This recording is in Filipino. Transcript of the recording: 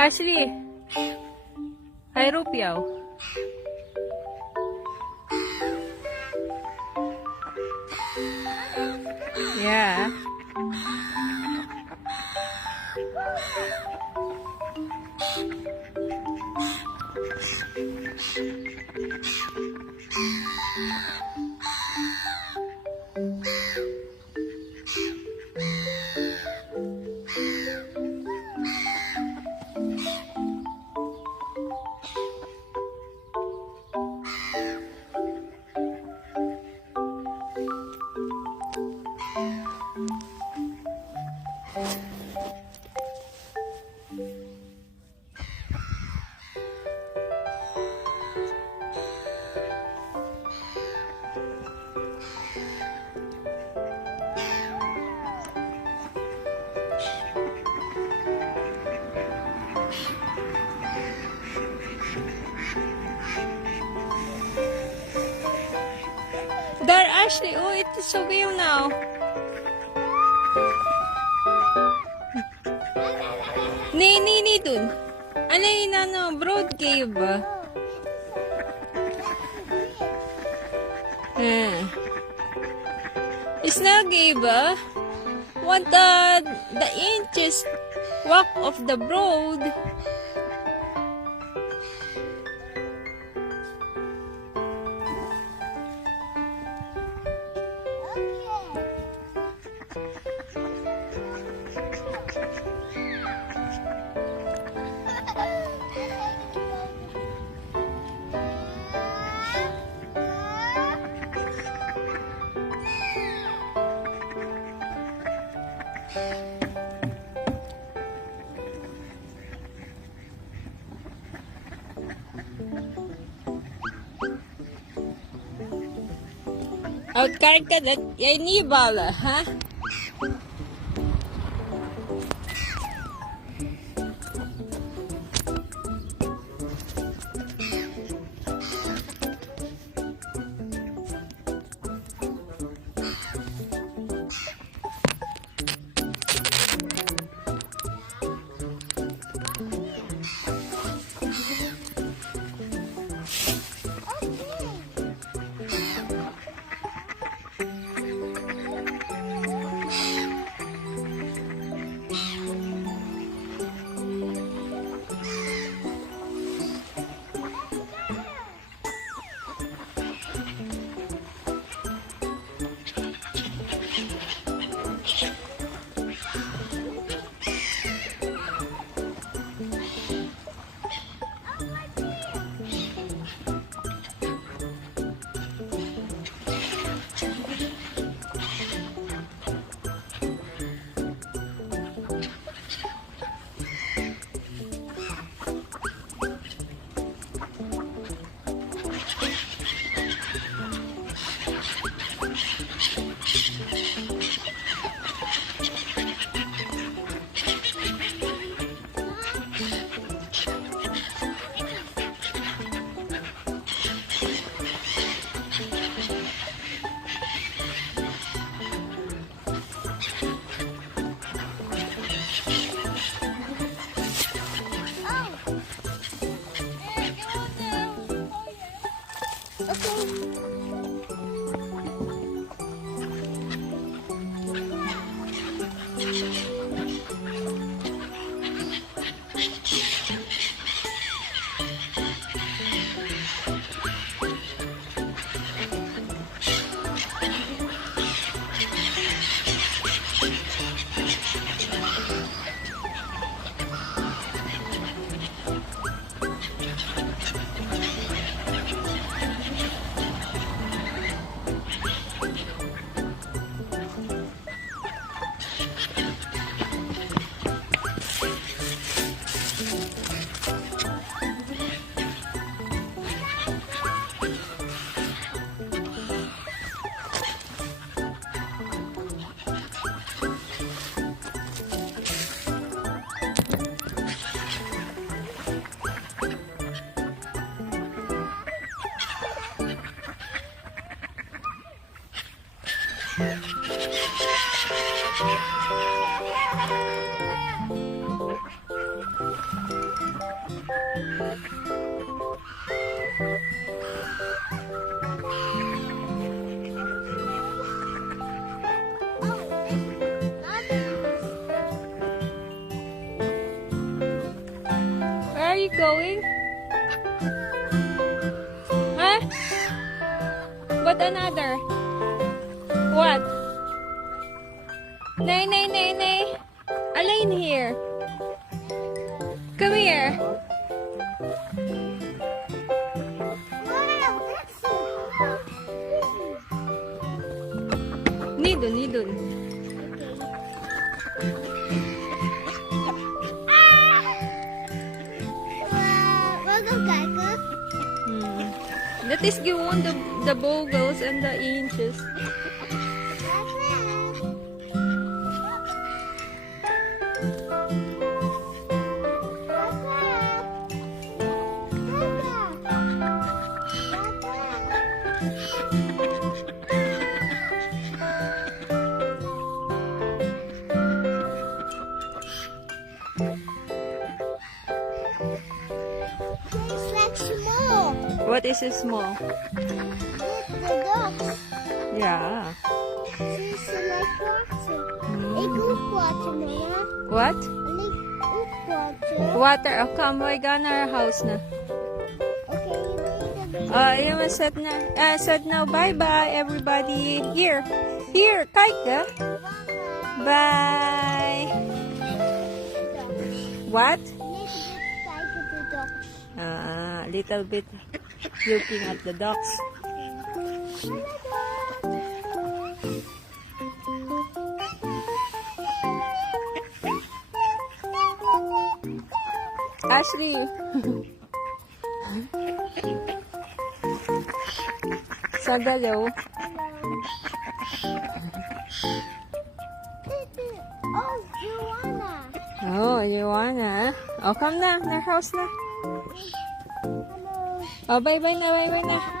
Ashley, hay rupiaw. Yeah. There, Ashley. Oh, it is a wheel now. Ni dun. Ano yun, ano? Broad cave ba? It's not cave ba? What the inches walk of the broad? Out karkadat, yan ni bala, ha? Where are you going? Huh? What another? What? Nay, nay, nay, nay. Alain here. Come here. Nidun, nidun. That is given the bogles and the inches. It's like small. What is a small? The dogs. Yeah. It's like water. Ik ook water, mama. What? Ik ook water. Water. Oh, come. We're gonna our house na. Okay, you need Oh, you must said na. Said now bye-bye, everybody. Here. Here. Kijk. Bye. What? Little bit looking at the dogs. Ashley. Sagalaw. Oh, Joanna. Oh, you wanna? Oh, come na. Their house na. Hello. Oh, bye-bye na, bye-bye na.